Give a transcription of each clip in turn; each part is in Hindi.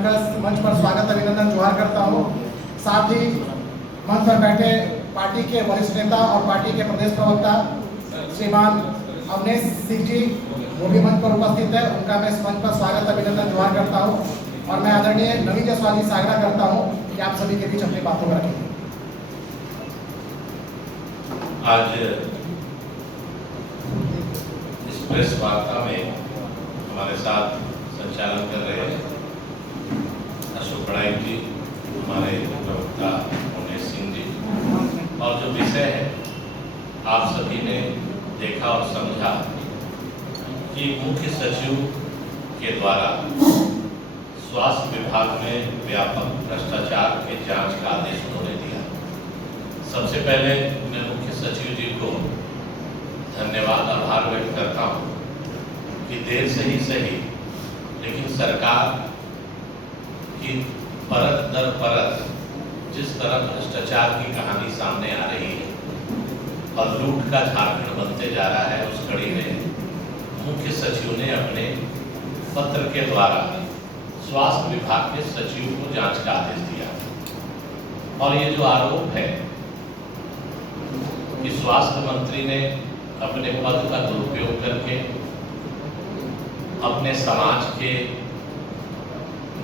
मंच पर स्वागत अभिनंदन जोहार करता हूँ। साथ ही मंच पर बैठे पार्टी के वरिष्ठ नेता और पार्टी के प्रदेश प्रवक्ता श्रीमान अवनेश सिंह जी वो भी मंच पर उपस्थित है, उनका मैं इस मंच पर स्वागत अभिनंदन जोहार करता हूँ। और मैं आदरणीय नवीन जायसवाल जी से आग्रह करता हूँ कि आप सभी के बीच अपनी बातों को रखेंगे। आज इस प्रेस वार्ता में हमारे साथ संचालन कर रहे हैं अशोक पढ़ाई जी, हमारे प्रवक्ता अवनेश सिंह जी, और जो विषय है आप सभी ने देखा और समझा कि मुख्य सचिव के द्वारा स्वास्थ्य विभाग में व्यापक भ्रष्टाचार के जांच का आदेश उन्होंने दिया। सबसे पहले मैं मुख्य सचिव जी को धन्यवाद आभार व्यक्त करता हूँ कि देर से ही सही लेकिन सरकार की परत दर परत जिस तरह भ्रष्टाचार की कहानी सामने आ रही है और लूट का झारखंड बनते जा रहा है, उस कड़ी में मुख्य सचिव ने अपने पत्र के द्वारा स्वास्थ्य विभाग के सचिव को जांच का आदेश दिया। और ये जो आरोप है कि स्वास्थ्य मंत्री ने अपने पद का दुरुपयोग करके अपने समाज के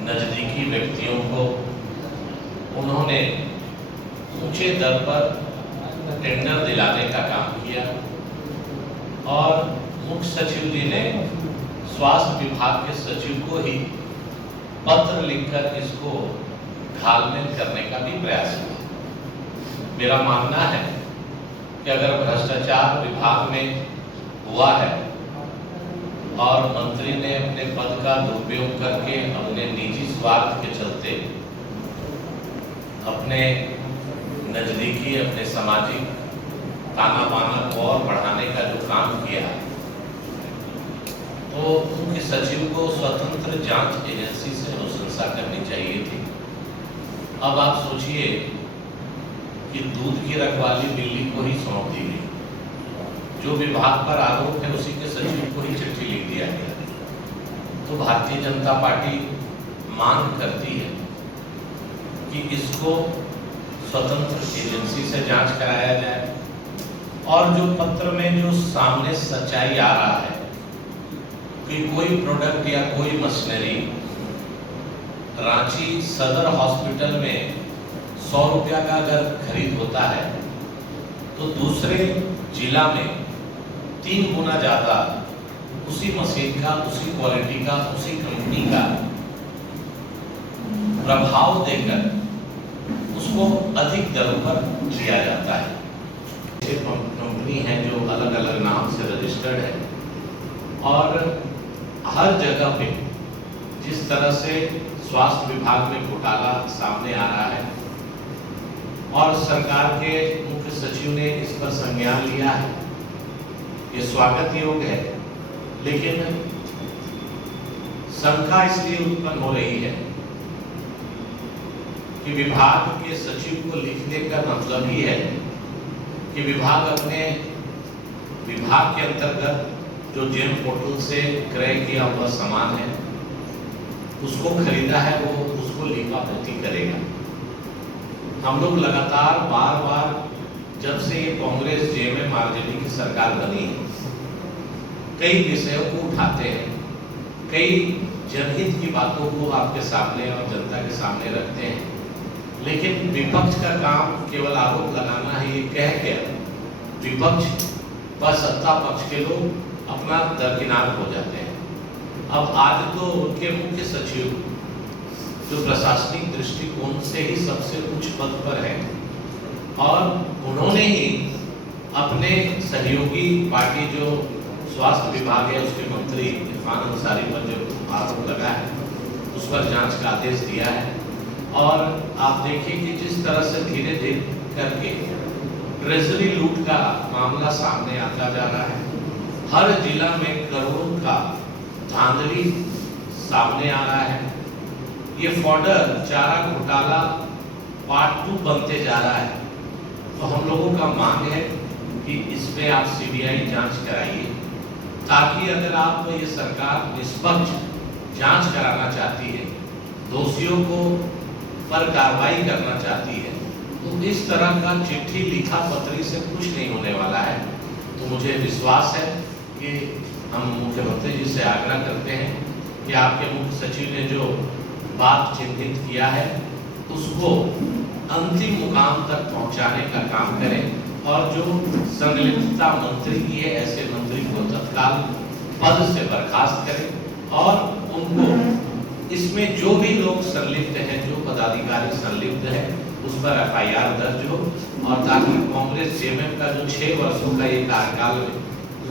नजदीकी व्यक्तियों को उन्होंने ऊंचे दर पर टेंडर दिलाने का काम किया और मुख्य सचिव जी ने स्वास्थ्य विभाग के सचिव को ही पत्र लिखकर इसको घालमेल करने का भी प्रयास किया। मेरा मानना है कि अगर भ्रष्टाचार विभाग में हुआ है और मंत्री ने अपने पद का दुरुपयोग करके अपने निजी स्वार्थ के चलते अपने नजदीकी अपने सामाजिक ताना बाना को और बढ़ाने का जो काम किया, तो मुख्य सचिव को स्वतंत्र जांच एजेंसी से अनुशंसा करनी चाहिए थी। अब आप सोचिए कि दूध की रखवाली दिल्ली को ही सौंप दी गई, जो विभाग पर आरोप है उसी के सचिव को ही चिट्ठी लिख दिया गया। तो भारतीय जनता पार्टी मांग करती है कि इसको स्वतंत्र एजेंसी से जांच कराया जाए और जो पत्र में जो सामने सच्चाई आ रहा है कि कोई प्रोडक्ट या कोई मशीनरी रांची सदर हॉस्पिटल में 100 रुपया का अगर खरीद होता है तो दूसरे जिला में 3 गुना ज्यादा उसी मशीन का, उसी क्वालिटी का, उसी कंपनी का प्रभाव देकर उसको अधिक दरों पर दिया जाता है। ये कंपनी है जो अलग अलग नाम से रजिस्टर्ड है और हर जगह पे जिस तरह से स्वास्थ्य विभाग में घोटाला सामने आ रहा है और सरकार के मुख्य सचिव ने इस पर संज्ञान लिया है, ये स्वागत योग्य है। लेकिन शंका इसलिए उत्पन्न हो रही है कि विभाग के सचिव को लिखने का मतलब ही है कि विभाग अपने विभाग के अंतर्गत जो जेम पोर्टल से क्रय किया हुआ सामान है उसको खरीदा है, वो उसको लिखापोती करेगा। हम लोग लगातार बार बार जब से ये कांग्रेस जेएमएम आरजेडी की सरकार बनी है कई विषयों को उठाते हैं, कई जनहित की बातों को आपके सामने और जनता के सामने रखते हैं, लेकिन विपक्ष का काम केवल आरोप लगाना है। ये कह के विपक्ष पर सत्ता पक्ष के लोग अपना दरकिनार हो जाते हैं। अब आज तो उनके मुख्य सचिव जो प्रशासनिक दृष्टिकोण से ही सबसे उच्च पद पर है और उन्होंने ही अपने सहयोगी पार्टी जो स्वास्थ्य विभाग है उसके मंत्री इरफान अंसारी पर जो आरोप लगा है उस पर जांच का आदेश दिया है। और आप देखिए कि जिस तरह से धीरे धीरे करके ट्रेजरी लूट का मामला सामने आता जा रहा है, हर जिला में करोड़ों का धांधली सामने आ रहा है। ये फॉर्डर चारा घोटाला पार्ट 2 बनते जा रहा है। तो हम लोगों का मांग है कि इस पे आप सीबीआई जांच कराइए ताकि अगर आप ये सरकार निष्पक्ष जांच कराना चाहती है दोषियों को पर कार्रवाई करना चाहती है, तो इस तरह का चिट्ठी लिखा पत्री से कुछ नहीं होने वाला है। तो मुझे विश्वास है कि हम मुख्यमंत्री जी से आग्रह करते हैं कि आपके मुख्य सचिव ने जो बात चिन्हित किया है उसको अंतिम मुकाम तक पहुंचाने का काम करें, और जो संलिप्तता मंत्री की है ऐसे मंत्री को तत्काल पद से बर्खास्त करें, और उनको इसमें जो भी लोग संलिप्त हैं, जो पदाधिकारी संलिप्त है, उस पर FIR दर्ज हो, और ताकि कांग्रेस जेएमएम का जो 6 वर्षों का ये कार्यकाल में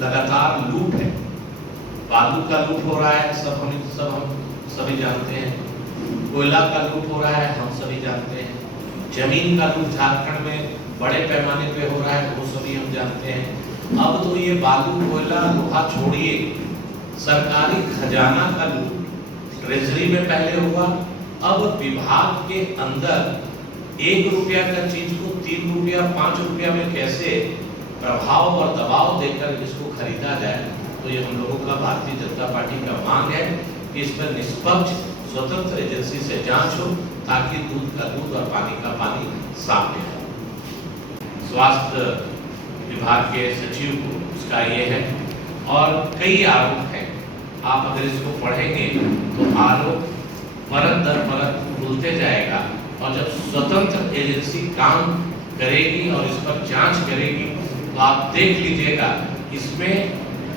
लगातार लूट है, बालू का लूट हो रहा है, हम सभी जानते हैं, कोयला का लूट हो रहा है, हम सभी जानते हैं, जमीन का लूट झारखंड में बड़े पैमाने पे हो रहा है, वो सभी हम जानते हैं। अब तो ये बालू कोयला लोहा छोड़िए, सरकारी खजाना का लूट ट्रेजरी में पहले हुआ, अब विभाग के अंदर 1 रुपया का चीज को 3 रुपया 5 रुपया में कैसे प्रभाव और दबाव देकर इसको खरीदा जाए। तो ये हम लोगों का भारतीय जनता पार्टी का मांग है कि इस पर निष्पक्ष स्वतंत्र एजेंसी से जांच हो, ताकि दूध का दूध और पानी का पानी सामने आए। स्वास्थ्य विभाग के सचिव को उसका ये है, और कई आरोप हैं, आप अगर इसको पढ़ेंगे तो आरोप परत दर परत खुलते जाएगा, और जब स्वतंत्र एजेंसी काम करेगी और इस पर जांच करेगी तो आप देख लीजिएगा इसमें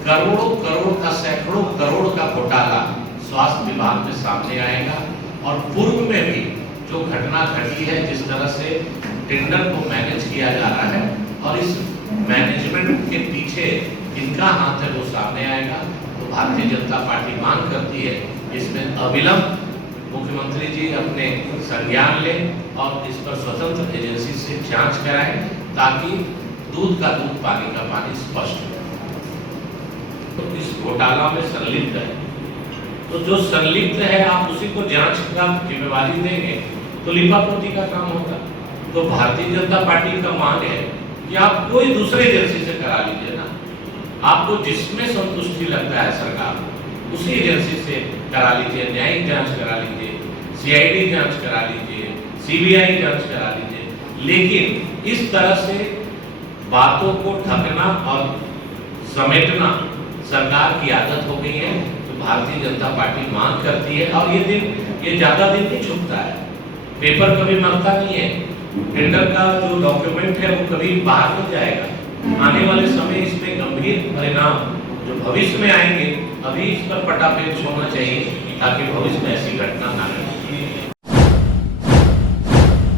करोड़ों करोड़ का, सैकड़ों करोड़ का घोटाला स्वास्थ्य विभाग में सामने आएगा। और पूर्व में भी जो घटना घटी है, जिस तरह से टेंडर को मैनेज किया जा रहा है और इस मैनेजमेंट के पीछे किनका हाथ है, वो सामने आएगा। तो भारतीय जनता पार्टी मांग करती है इसमें अविलंब मुख्यमंत्री जी अपने संज्ञान लें और इस पर स्वतंत्र एजेंसी से जांच कराएं, ताकि दूध का दूध पानी का पानी स्पष्ट हो। तो इस घोटाला में संलिप्त है, तो जो संलिप्त है आप उसी को जांच का जिम्मेवारी देंगे तो लिपापोती का काम होगा। तो भारतीय जनता पार्टी का मांग है कि आप कोई दूसरे एजेंसी से करा लीजिए ना, आपको जिसमें संतुष्टि लगता है सरकार उसी एजेंसी से करा लीजिए, न्यायिक जांच करा लीजिए, CID जांच करा लीजिए, CBI जांच करा लीजिए, लेकिन इस तरह से बातों को ढकना और समेटना सरकार की आदत हो गई है। तो भारतीय जनता पार्टी मांग करती है, और ये ज्यादा दिन नहीं छुपता है, पेपर कभी मरता नहीं है, टेंडर का जो डॉक्यूमेंट है वो कभी बाहर नहीं जाएगा। आने वाले समय इसमें गंभीर परिणाम जो भविष्य में आएंगे, अभी इस पर पटाफेर होना चाहिए, ताकि भविष्य में ऐसी घटना ना घटे।